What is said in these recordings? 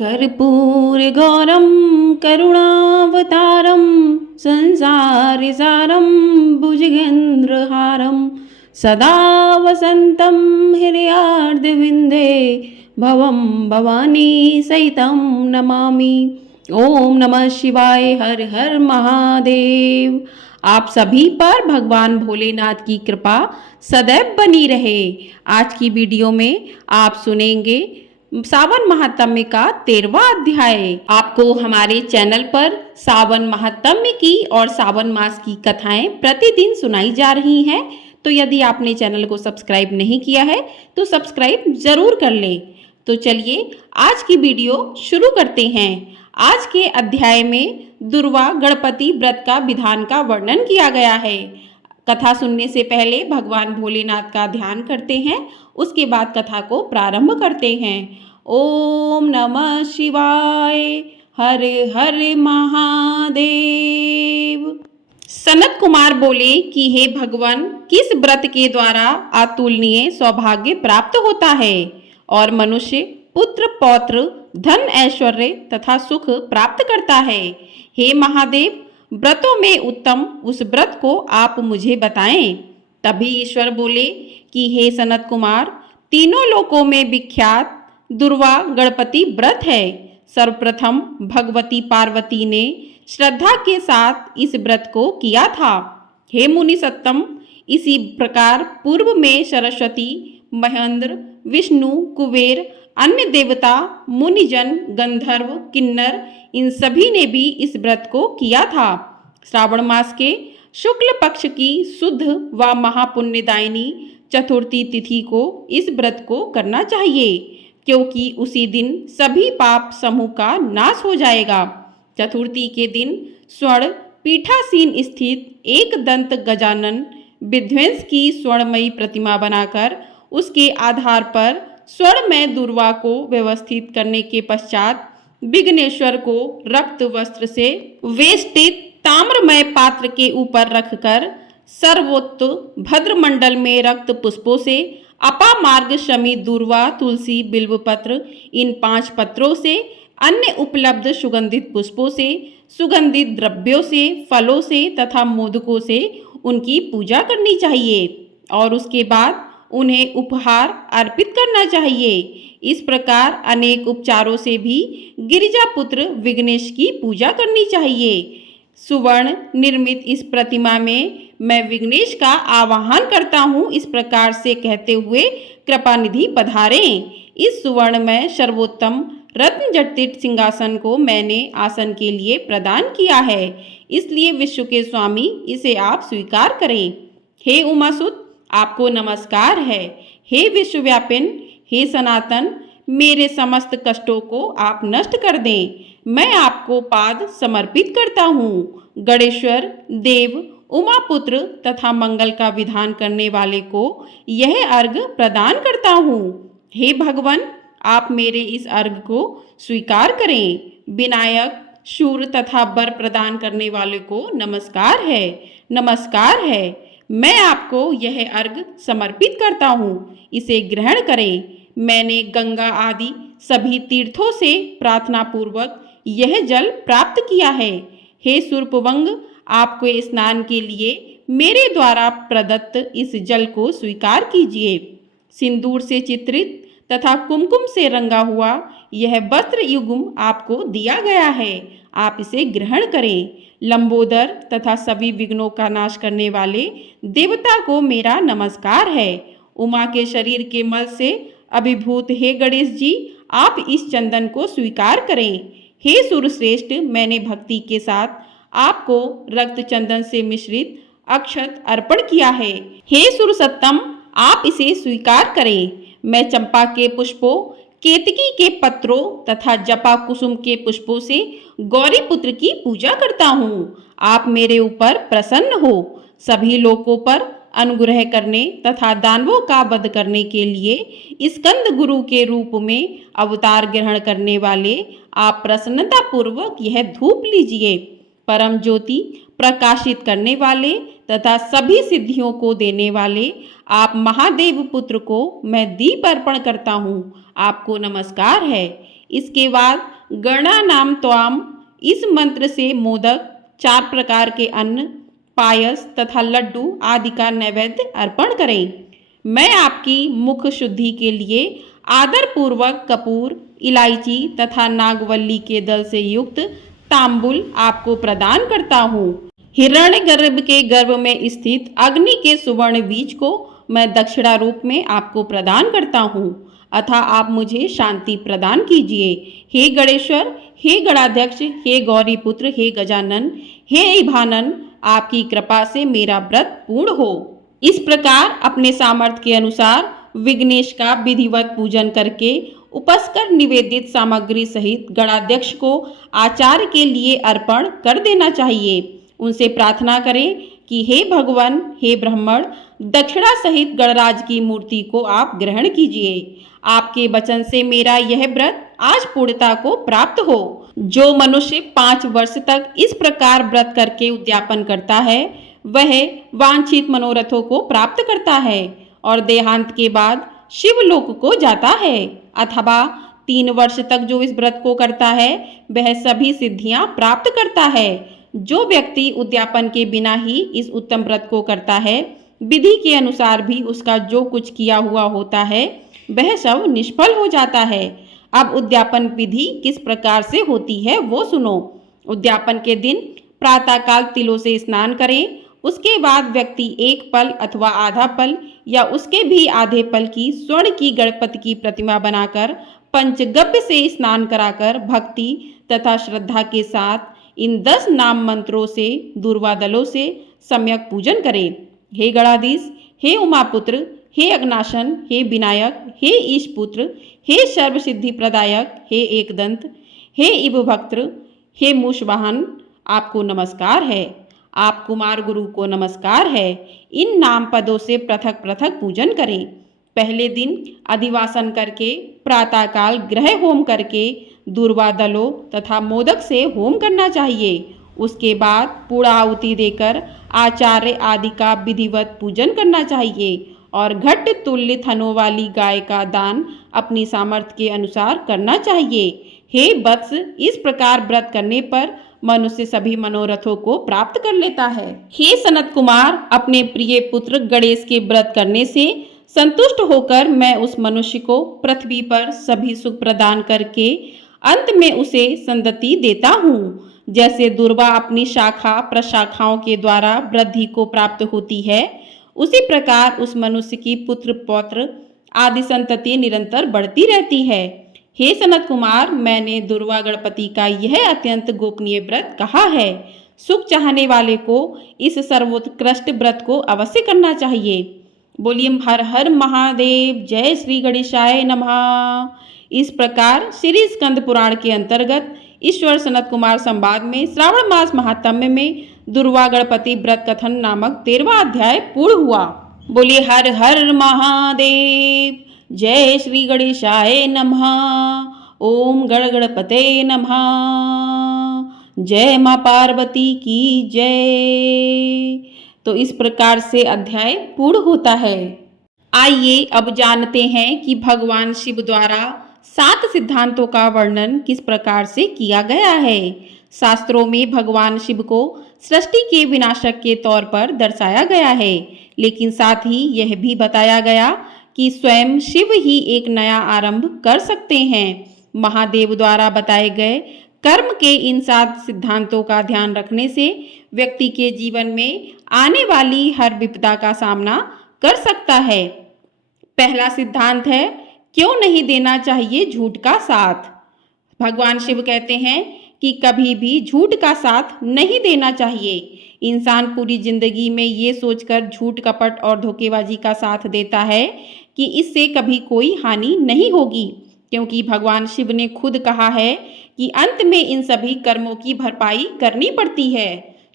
कर्पूरगौरं करुणावतारं संसारसारं भुजगेन्द्रहारं सदा वसन्तं हृदयार्धविन्दे भवं भवानी सहितं नमामि। ओम नमः शिवाय। हर हर महादेव। आप सभी पर भगवान भोलेनाथ की कृपा सदैव बनी रहे। आज की वीडियो में आप सुनेंगे सावन महात्म्य का 13वां अध्याय। आपको हमारे चैनल पर सावन महात्म्य की और सावन मास की कथाएं प्रतिदिन सुनाई जा रही हैं। तो यदि आपने चैनल को सब्सक्राइब नहीं किया है तो सब्सक्राइब जरूर कर लें। तो चलिए आज की वीडियो शुरू करते हैं। आज के अध्याय में दुर्वा गणपति व्रत का विधान का वर्णन किया गया है। कथा सुनने से पहले भगवान भोलेनाथ का ध्यान करते हैं, उसके बाद कथा को प्रारंभ करते हैं। ओम नमः शिवाय। हर हर महादेव। सनत कुमार बोले कि हे भगवान, किस व्रत के द्वारा अतुलनीय सौभाग्य प्राप्त होता है और मनुष्य पुत्र पौत्र धन ऐश्वर्य तथा सुख प्राप्त करता है। हे महादेव, व्रतों में उत्तम उस व्रत को आप मुझे बताएं। तभी ईश्वर बोले कि हे सनत कुमार, तीनों लोकों में विख्यात दुर्वा गणपति व्रत है। सर्वप्रथम भगवती पार्वती ने श्रद्धा के साथ इस व्रत को किया था। हे मुनि सत्तम, इसी प्रकार पूर्व में सरस्वती, महेंद्र, विष्णु, कुबेर, अन्य देवता, मुनिजन, गंधर्व, किन्नर, इन सभी ने भी इस व्रत को किया था। श्रावण मास के शुक्ल पक्ष की शुद्ध व महापुण्यदायिनी चतुर्थी तिथि को इस व्रत को करना चाहिए, क्योंकि उसी दिन सभी पाप समूह का नाश हो जाएगा। चतुर्थी के दिन स्वर्ण पीठासीन स्थित एक दंत गजानन विध्वंस की स्वर्णमयी प्रतिमा बनाकर उसके आधार पर स्वर्णमय दुर्वा को व्यवस्थित करने के पश्चात विघ्नेश्वर को रक्त वस्त्र से वेष्टित ताम्रमय पात्र के ऊपर रखकर सर्वोत्त भद्रमंडल में रक्त पुष्पों से अपामार्ग शमी दुर्वा तुलसी बिल्वपत्र इन 5 पत्रों से अन्य उपलब्ध सुगंधित पुष्पों से सुगंधित द्रव्यों से फलों से तथा मोदकों से उनकी पूजा करनी चाहिए और उसके बाद उन्हें उपहार अर्पित करना चाहिए। इस प्रकार अनेक उपचारों से भी गिरिजा पुत्र विघ्नेश की पूजा करनी चाहिए। सुवर्ण निर्मित इस प्रतिमा में मैं विघ्नेश का आवाहन करता हूँ, इस प्रकार से कहते हुए कृपानिधि पधारें। इस सुवर्ण में सर्वोत्तम रत्न जटित सिंहासन को मैंने आसन के लिए प्रदान किया है, इसलिए विश्व के स्वामी इसे आप स्वीकार करें। हे उमासुत, आपको नमस्कार है। हे विश्वव्यापिन, हे सनातन, मेरे समस्त कष्टों को आप नष्ट कर दें। मैं आपको पाद समर्पित करता हूँ। गणेश्वर, देव, उमापुत्र तथा मंगल का विधान करने वाले को यह अर्घ प्रदान करता हूँ। हे भगवान, आप मेरे इस अर्घ को स्वीकार करें। विनायक, शूर तथा वर प्रदान करने वाले को नमस्कार है, नमस्कार है। मैं आपको यह अर्घ समर्पित करता हूँ, इसे ग्रहण करें। मैंने गंगा आदि सभी तीर्थों से प्रार्थना पूर्वक यह जल प्राप्त किया है। हे सूर्पवंग, आपको स्नान के लिए मेरे द्वारा प्रदत्त इस जल को स्वीकार कीजिए। सिंदूर से चित्रित तथा कुमकुम से रंगा हुआ यह वस्त्र युग्म आपको दिया गया है, आप इसे ग्रहण करें। लंबोदर तथा सभी विघ्नों का नाश करने वाले देवता को मेरा नमस्कार है। उमा के शरीर के मल से अभिभूत हे गणेश जी, आप इस चंदन को स्वीकार करें। हे सुरश्रेष्ठ, मैंने भक्ति के साथ आपको रक्त चंदन से मिश्रित अक्षत अर्पण किया है। हे सुरसत्तम, आप इसे स्वीकार करें। मैं चंपा के पुष्पों, केतकी के पत्रों तथा जपा कुसुम के पुष्पों से गौरी पुत्र की पूजा करता हूँ। आप मेरे ऊपर प्रसन्न हो। सभी लोकों पर अनुग्रह करने तथा दानवों का वध करने के लिए स्कंद गुरु के रूप में अवतार ग्रहण करने वाले आप प्रसन्नता पूर्वक यह धूप लीजिए। परम ज्योति प्रकाशित करने वाले तथा सभी सिद्धियों को देने वाले आप महादेव पुत्र को मैं दीप अर्पण करता हूँ, आपको नमस्कार है। इसके बाद गणानाम त्वाम इस मंत्र से मोदक, 4 प्रकार के अन्न, पायस तथा लड्डू आदि का नैवेद्य अर्पण करें। मैं आपकी मुख शुद्धि के लिए आदर पूर्वक कपूर, इलायची तथा नागवल्ली के दल से युक्त तांबुल आपको प्रदान करता हूँ। हिरण्यगर्भ के गर्भ में स्थित अग्नि के सुवर्ण बीज को मैं दक्षिणा रूप में आपको प्रदान करता हूँ, अतः आप मुझे शांति प्रदान कीजिए। हे गणेश्वर, हे गणाध्यक्ष, हे गौरी पुत्र, हे गजानन, हे इभानन, आपकी कृपा से मेरा व्रत पूर्ण हो। इस प्रकार अपने सामर्थ्य के अनुसार विघ्नेश का विधिवत पूजन करके उपस्कर निवेदित सामग्री सहित गणाध्यक्ष को आचार्य के लिए अर्पण कर देना चाहिए। उनसे प्रार्थना करें कि हे भगवान, हे ब्राह्मण, दक्षिणा सहित गणराज की मूर्ति को आप ग्रहण कीजिए। आपके वचन से मेरा यह व्रत आज पूर्णता को प्राप्त हो। जो मनुष्य 5 वर्ष तक इस प्रकार व्रत करके उद्यापन करता है वह वांछित मनोरथों को प्राप्त करता है और देहांत के बाद शिवलोक को जाता है। अथवा 3 वर्ष तक जो इस व्रत को करता है वह सभी सिद्धियां प्राप्त करता है। जो व्यक्ति उद्यापन के बिना ही इस उत्तम व्रत को करता है, विधि के अनुसार भी उसका जो कुछ किया हुआ होता है वह सब निष्फल हो जाता है। अब उद्यापन विधि किस प्रकार से होती है वो सुनो। उद्यापन के दिन प्रातःकाल तिलों से स्नान करें। उसके बाद व्यक्ति 1 पल अथवा आधा पल या उसके भी आधे पल की स्वर्ण की गणपति की प्रतिमा बनाकर पंचगव्य से स्नान कराकर भक्ति तथा श्रद्धा के साथ इन 10 नाम मंत्रों से दूर्वा दलों से सम्यक पूजन करें। हे गणाधीश, हे उमापुत्र, हे अग्नाशन, हे विनायक, हे ईशपुत्र, हे सर्वसिद्धि प्रदायक, हे एकदंत, हे इबभक्त्र, हे मूषवाहन, आपको नमस्कार है। आप कुमार गुरु को नमस्कार है। इन नाम पदों से पृथक पृथक पूजन करें। पहले दिन अधिवासन करके प्रातःकाल ग्रह होम करके दूर्वा दलों तथा मोदक से होम करना चाहिए। उसके बाद पूर्णाहुति देकर आचार्य आदि का विधिवत पूजन करना चाहिए और घट तुल्य थनों वाली गाय का दान अपनी सामर्थ्य के अनुसार करना चाहिए। हे वत्स, इस प्रकार व्रत करने पर मनुष्य सभी मनोरथों को प्राप्त कर लेता है। हे सनत कुमार, अपने प्रिय पुत्र गणेश के व्रत करने से संतुष्ट होकर मैं उस मनुष्य को पृथ्वी पर सभी सुख प्रदान करके अंत में उसे संतति देता हूँ। जैसे दूर्वा अपनी शाखा प्रशाखाओं के द्वारा वृद्धि को प्राप्त होती है, उसी प्रकार उस मनुष्य की पुत्र पौत्र आदि संतति निरंतर बढ़ती रहती है। हे सनत कुमार, मैंने दूर्वा गणपति का यह अत्यंत गोपनीय व्रत कहा है। सुख चाहने वाले को इस सर्वोत्कृष्ट व्रत को अवश्य करना चाहिए। बोलिए हर हर महादेव, जय श्री गणेशाय नमः। इस प्रकार श्री स्कंद पुराण के अंतर्गत ईश्वर सनत कुमार संवाद में श्रावण मास महात्म्य में दूर्वा गणपति व्रत कथन नामक 13वां अध्याय पूर्ण हुआ। बोलिए हर हर महादेव, जय श्री गणेशाय नमः। ओम गण गणपते नमः। जय माँ पार्वती की जय। तो इस प्रकार से अध्याय पूर्ण होता है। आइए अब जानते हैं कि भगवान शिव द्वारा 7 सिद्धांतों का वर्णन किस प्रकार से किया गया है। शास्त्रों में भगवान शिव को सृष्टि के विनाशक के तौर पर दर्शाया गया है, लेकिन साथ ही यह भी बताया गया कि स्वयं शिव ही एक नया आरंभ कर सकते हैं। महादेव द्वारा बताए गए कर्म के इन 7 सिद्धांतों का ध्यान रखने से व्यक्ति के जीवन में आने वाली हर विपदा का सामना कर सकता है। पहला सिद्धांत है, क्यों नहीं देना चाहिए झूठ का साथ। भगवान शिव कहते हैं कि कभी भी झूठ का साथ नहीं देना चाहिए। इंसान पूरी जिंदगी में ये सोचकर झूठ कपट और धोखेबाजी का साथ देता है कि इससे कभी कोई हानि नहीं होगी, क्योंकि भगवान शिव ने खुद कहा है कि अंत में इन सभी कर्मों की भरपाई करनी पड़ती है।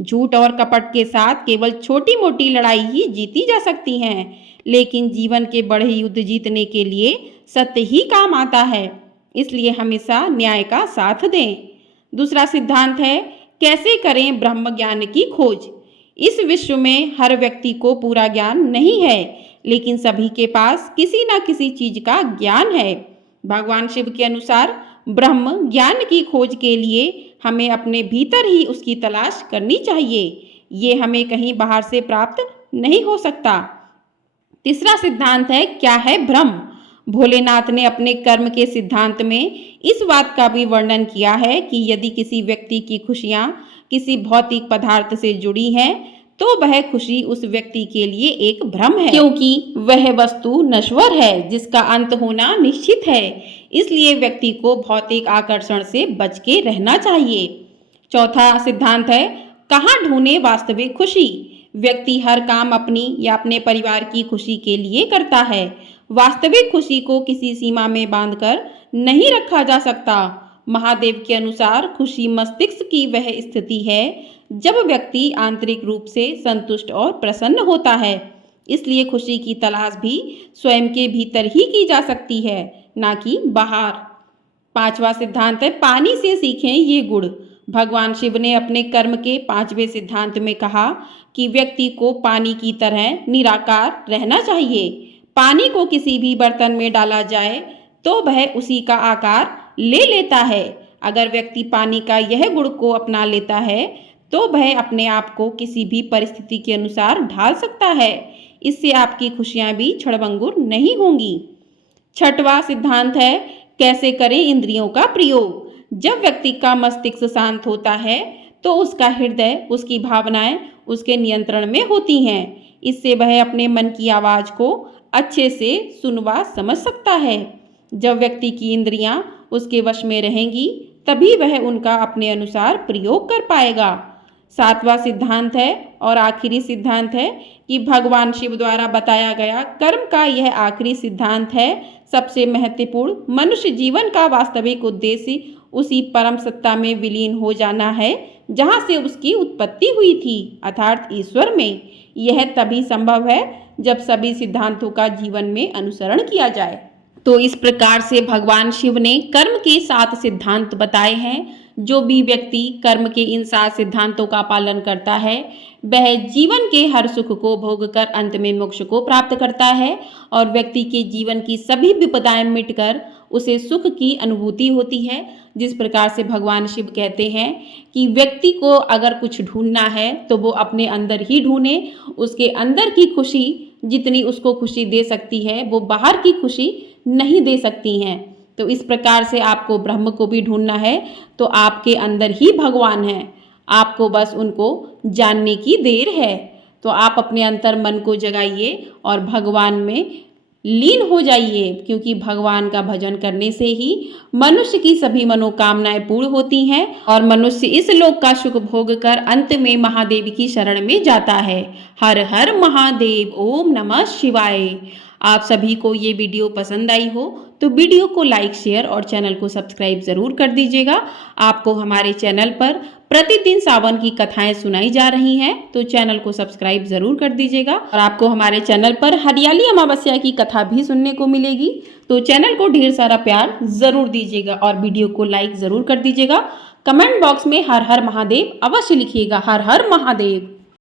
झूठ और कपट के साथ केवल छोटी मोटी लड़ाई ही जीती जा सकती हैं, लेकिन जीवन के बड़े युद्ध जीतने के लिए सत्य ही काम आता है। इसलिए हमेशा न्याय का साथ दें। दूसरा सिद्धांत है, कैसे करें ब्रह्म ज्ञान की खोज। इस विश्व में हर व्यक्ति को पूरा ज्ञान नहीं है, लेकिन सभी के पास किसी न किसी चीज का ज्ञान है। भगवान शिव के अनुसार ब्रह्म ज्ञान की खोज के लिए हमें अपने भीतर ही उसकी तलाश करनी चाहिए। ये हमें कहीं बाहर से प्राप्त नहीं हो सकता। तीसरा सिद्धांत है, क्या है ब्रह्म? भोलेनाथ ने अपने कर्म के सिद्धांत में इस बात का भी वर्णन किया है कि यदि किसी व्यक्ति की खुशियां किसी भौतिक पदार्थ से जुड़ी हैं तो वह खुशी उस व्यक्ति के लिए एक भ्रम है, क्योंकि वह वस्तु नश्वर है जिसका अंत होना निश्चित है। इसलिए व्यक्ति को भौतिक आकर्षण से बच के रहना चाहिए। चौथा सिद्धांत है, कहाँ ढूंढे वास्तविक खुशी? व्यक्ति हर काम अपनी या अपने परिवार की खुशी के लिए करता है। वास्तविक खुशी को किसी सीमा में बांधकर नहीं रखा जा सकता। महादेव के अनुसार खुशी मस्तिष्क की वह स्थिति है जब व्यक्ति आंतरिक रूप से संतुष्ट और प्रसन्न होता है। इसलिए खुशी की तलाश भी स्वयं के भीतर ही की जा सकती है, ना कि बाहर। पांचवा सिद्धांत है, पानी से सीखें ये गुण। भगवान शिव ने अपने कर्म के पांचवें सिद्धांत में कहा कि व्यक्ति को पानी की तरह निराकार रहना चाहिए। पानी को किसी भी बर्तन में डाला जाए तो वह उसी का आकार ले लेता है। अगर व्यक्ति पानी का यह गुण को अपना लेता है तो वह अपने आप को किसी भी परिस्थिति के अनुसार ढाल सकता है। इससे आपकी खुशियां भी क्षणभंगुर नहीं होंगी। छठवां सिद्धांत है, कैसे करें इंद्रियों का प्रयोग? जब व्यक्ति का मस्तिष्क शांत होता है तो उसका हृदय, उसकी भावनाएं उसके नियंत्रण में होती हैं। इससे वह अपने मन की आवाज को अच्छे से सुनवा समझ सकता है। जब व्यक्ति की इंद्रियां उसके वश में रहेंगी तभी वह उनका अपने अनुसार प्रयोग कर पाएगा। सातवां सिद्धांत है और आखिरी सिद्धांत है कि भगवान शिव द्वारा बताया गया कर्म का यह आखिरी सिद्धांत है। सबसे महत्वपूर्ण मनुष्य जीवन का वास्तविक उद्देश्य उसी परम सत्ता में विलीन हो जाना है जहाँ से उसकी उत्पत्ति हुई थी, अर्थात ईश्वर में। यह तभी संभव है जब सभी सिद्धांतों का जीवन में अनुसरण किया जाए। तो इस प्रकार से भगवान शिव ने कर्म के 7 सिद्धांत बताए हैं। जो भी व्यक्ति कर्म के इन 7 सिद्धांतों का पालन करता है वह जीवन के हर सुख को भोगकर अंत में मोक्ष को प्राप्त करता है और व्यक्ति के जीवन की सभी विपदाएं मिटकर उसे सुख की अनुभूति होती है। जिस प्रकार से भगवान शिव कहते हैं कि व्यक्ति को अगर कुछ ढूंढना है तो वो अपने अंदर ही ढूंढे। उसके अंदर की खुशी जितनी उसको खुशी दे सकती है वो बाहर की खुशी नहीं दे सकती हैं। तो इस प्रकार से आपको ब्रह्म को भी ढूंढना है तो आपके अंदर ही भगवान है, आपको बस उनको जानने की देर है। तो आप अपने अंतर मन को जगाइए और भगवान में लीन हो जाइए, क्योंकि भगवान का भजन करने से ही मनुष्य की सभी मनोकामनाएं पूर्ण होती हैं और मनुष्य इस लोक का सुख भोग कर अंत में महादेव की शरण में जाता है। हर हर महादेव, ओम नमः शिवाय। आप सभी को ये वीडियो पसंद आई हो तो वीडियो को लाइक, शेयर और चैनल को सब्सक्राइब जरूर कर दीजिएगा। आपको हमारे चैनल पर प्रतिदिन सावन की कथाएं सुनाई जा रही हैं तो चैनल को सब्सक्राइब जरूर कर दीजिएगा। और आपको हमारे चैनल पर हरियाली अमावस्या की कथा भी सुनने को मिलेगी। तो चैनल को ढेर सारा प्यार जरूर दीजिएगा और वीडियो को लाइक जरूर कर दीजिएगा। कमेंट बॉक्स में हर हर महादेव अवश्य लिखिएगा। हर हर महादेव।